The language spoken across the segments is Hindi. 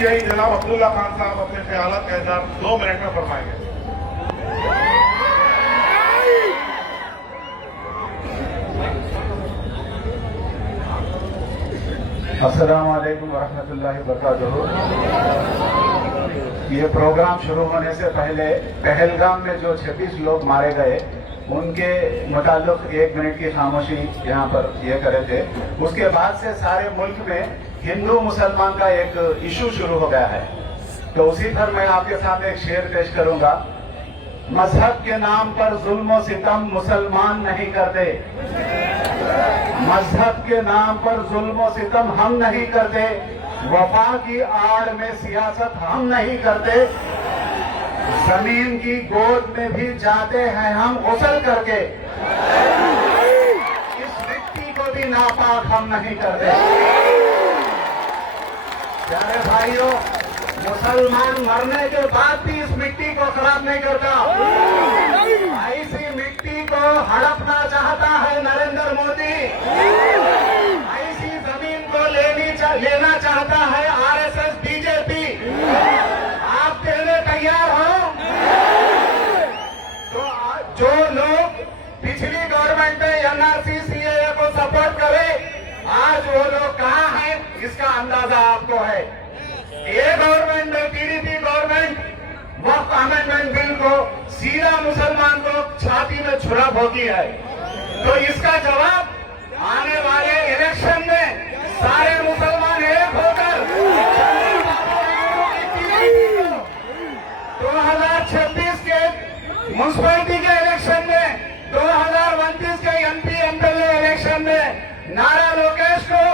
यही जनाब अब्दुल्ला खान साहब अपने ख्यालात का इज़हार 2 मिनट में फरमाएंगे। अस्सलामु अलैकुम वरहमतुल्लाहि वबरकातुहू। ये प्रोग्राम शुरू होने से पहले पहलगाम में जो 26 लोग मारे गए उनके मुताल्लिक 1 मिनट की खामोशी यहाँ पर ये करे थे। उसके बाद से सारे मुल्क में हिंदू मुसलमान का एक इशू शुरू हो गया है। तो उसी पर मैं आपके साथ एक शेर पेश करूंगा। मजहब के नाम पर जुल्म सितम मुसलमान नहीं करते, मजहब के नाम पर जुल्म सितम हम नहीं करते, वफा की आड़ में सियासत हम नहीं करते, जमीन की गोद में भी जाते हैं हम गुस्ल करके, इस मिट्टी को भी नापाक हम नहीं करते। प्यारे भाइयों, मुसलमान मरने के बाद भी इस मिट्टी को खराब नहीं करता। ऐसी मिट्टी को हड़पना चाहता है नरेंद्र मोदी, ऐसी जमीन को लेना चाहता है आरएसएस बीजेपी। आप देने तैयार हो? तो जो लोग पिछली गवर्नमेंट में एनआरसी सीएए को सपोर्ट करे, आज वो लोग कहाँ हैं इसका अंदाजा आपको है। ये गवर्नमेंट में टीडीपी गवर्नमेंट वक्फ अमेंडमेंट बिल को सीधा मुसलमान को छाती में छुरा भोगी है। तो इसका जवाब आने वाले इलेक्शन में सारे मुसलमान एक होकर 2026 के म्यूनसिपैलिटी के इलेक्शन में, 2029 के एमपी एमएलए इलेक्शन में नारा लोकेश को,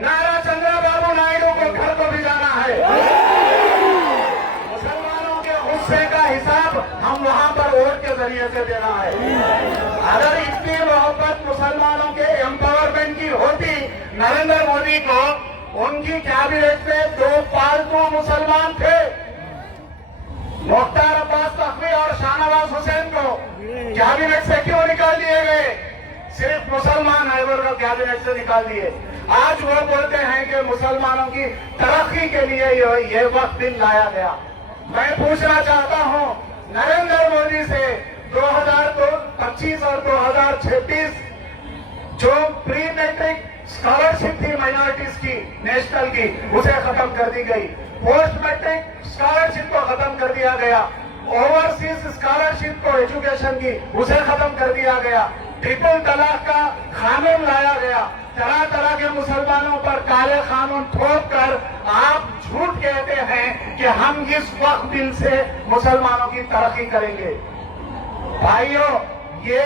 नारा चंद्रबाबू नायडू को घर को भी जाना है। मुसलमानों के गुस्से का हिसाब हम वहां पर वोट के जरिए से देना है। अगर इतनी मोहब्बत मुसलमानों के एम्पावरमेंट की होती नरेंद्र मोदी को, उनकी कैबिनेट में 2 पालतू मुसलमान थे, मुख्तार अब्बास नकवी और शाहनवाज हुसैन को कैबिनेट से क्यों निकाल दिए गए? सिर्फ मुसलमान आइवर का कैबिनेट से निकाल दिए। आज वो बोलते हैं कि मुसलमानों की तरक्की के लिए ये वक्त बिल लाया गया। मैं पूछना चाहता हूं नरेंद्र मोदी से, 2025 और 2026 जो प्री मैट्रिक स्कॉलरशिप थी माइनॉरिटीज की, नेशनल की, उसे खत्म कर दी गई। पोस्ट मैट्रिक स्कॉलरशिप को खत्म कर दिया गया। ओवरसीज स्कॉलरशिप को एजुकेशन की, उसे खत्म कर दिया गया। ट्रिपल तलाक का कानून लाया गया। तरह तरह के मुसलमानों पर काले कानून थोप कर आप झूठ कहते हैं कि हम इस वक्त बिल से मुसलमानों की तरक्की करेंगे। भाइयों, ये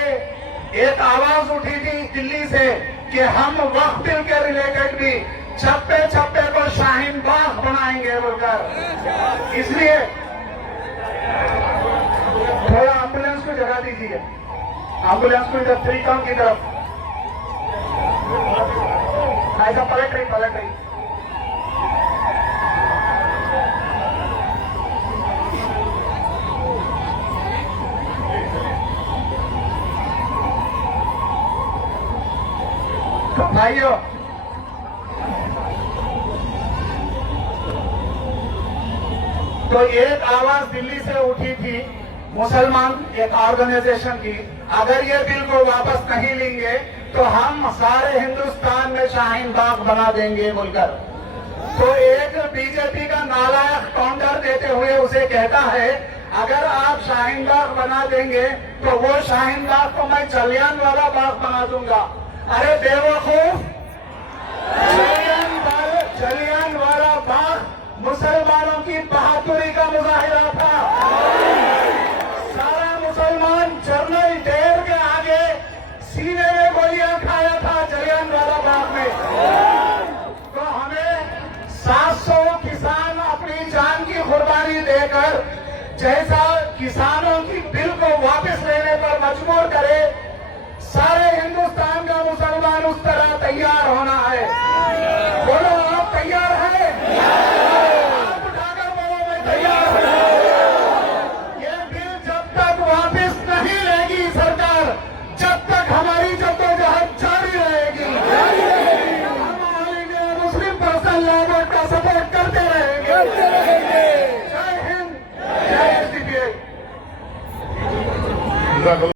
एक आवाज उठी थी दिल्ली से कि हम वक्त बिल के रिलेटेड भी छप्पे छप्पे को शाहीन बाग बनाएंगे बोलकर। इसलिए थोड़ा एम्बुलेंस को जगा दीजिए, एम्बुलेंस को इधर 3 काउंट की तरफ, ऐसा पलट रही। तो भाइयों, तो एक आवाज दिल्ली से उठी थी मुसलमान एक ऑर्गेनाइजेशन की, अगर ये बिल को वापस नहीं लेंगे तो हम सारे हिंदुस्तान में शाहीन बाग बना देंगे बोलकर। तो एक बीजेपी का नालायक काउंटर देते हुए उसे कहता है, अगर आप शाहीन बाग बना देंगे तो वो शाहीन बाग को मैं जलियांवाला बाग बना दूंगा। अरे बेवकूफ, जलियांवाला बाग मुसलमानों की बहादुरी का मुजाहिरा था। सारा मुसलमान जनरल डायर के आगे सीने में गोलियां खाया था जलियांवाला बाग में। तो हमें 700 किसान अपनी जान की कुर्बानी देकर जैसा किसानों की बिल को वापस लेने पर मजबूर करे, सारे हिंदुस्तान का मुसलमान उस तरह तैयार होना है। बोलो, आप तैयार हैं? आप उठाकर बोलो, मैं तैयार हूं। ये बिल जब तक वापस नहीं लेगी सरकार, जब तक हमारी जद्दोजहद जारी रहेगी। हम all India Muslim personal law board का सपोर्ट करते रहेंगे। जज़ाकल्लाह।